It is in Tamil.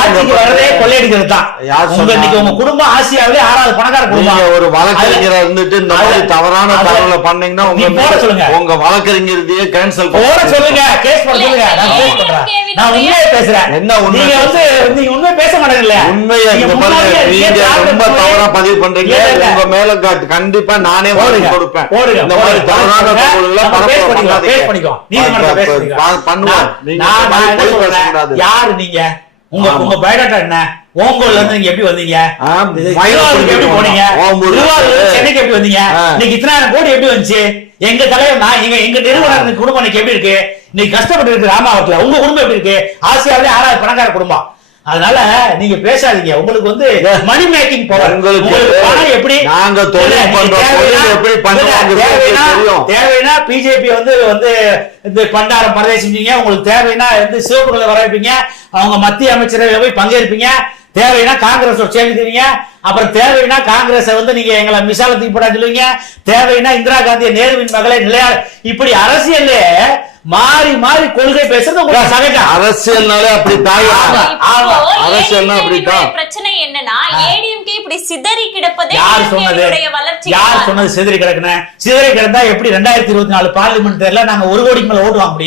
ஆட்சிக்கு வரதே கொள்ளையடிக்கிறது தான். உங்க குடும்பம் ஆசியாவிலே 6வது பணக்கார குடும்பம். ஒரு வழக்கறிஞர் இருந்துட்டு இந்த மாதிரி தவறான தகவலை பண்ணீங்கன்னா உங்க வழக்கறிஞரையே கேன்சல் போட சொல்லுங்க, கேஸ் போட சொல்லுங்க. நான் கேஸ் பண்றேன், நான் உண்மையை பேசுறேன். என்ன உண்மை? நீங்க உண்மையை பேச மாட்டீங்கல்ல. உண்மையை நீங்க ரொம்ப தவறா பதிவு பண்றீங்க. உங்க மேல கண்டிப்பா நானே வழக்கு கொடுப்பேன். இந்த மாதிரி தவறான தகவல்களை யாரு நீங்க? உங்க பயோடாட்டா என்ன? ஓங்கோல்ல இருந்து நீங்க எப்படி வந்தீங்க? எப்படி போனீங்க? சென்னைக்கு எப்படி வந்தீங்க? இன்னைக்கு இத்தனை கோடி எப்படி வந்துச்சு? எங்க தலைவர் நான் எங்க நிறுவனர் குடும்பம் இன்னைக்கு எப்படி இருக்கு? இன்னைக்கு கஷ்டப்பட்டு இருக்கு ராமாவரத்துல. உங்க குடும்பம் எப்படி இருக்கு? ஆசியாவிலே 6வது பணக்கார குடும்பம். அதனால நீங்க பேசாதீங்க. உங்களுக்கு மணி மேக்கிங் பவர். உங்களுக்கு பணம் எப்படி நாங்க தொழில் பண்றோம், எப்படி பண்ணுவோம். தேவைன்னா பிஜேபி இந்த பண்டாரம் பரதேசி செஞ்சீங்க. உங்களுக்கு தேவைன்னா சிவப்புகளை வர வைப்பீங்க. அவங்க மத்திய அமைச்சரவை போய் பங்கேற்பீங்க. தேவைன்னா காங்கிரஸ் சேர்ந்துக்கிறீங்க. அப்புறம் தேவைன்னா காங்கிரஸ் நீங்க எங்களை மிசாலத்துக்கு போட சொல்லுவீங்க. தேவைன்னா இந்திரா காந்தி நேருவின் மகளை நிலையா இப்படி அரசியல் மாறி மாறி கொள்கை பேசுறது உங்களுக்கு சகஜம். அரசியல்னாலே அப்படித்தான். அரசியல்னா அப்படித்தான். பிரச்சனை என்னன்னா ஏடிஎம்கே இப்படி சிதறி கிடப்பதே யார் சொன்னது? சிதறி கிடக்குன சிதறி கிடந்தா எப்படி 2024 பார்லிமெண்ட் தேர்தல்ல நாங்க 1 கோடிக்கு மேல ஓட்டு வாங்க முடியும்?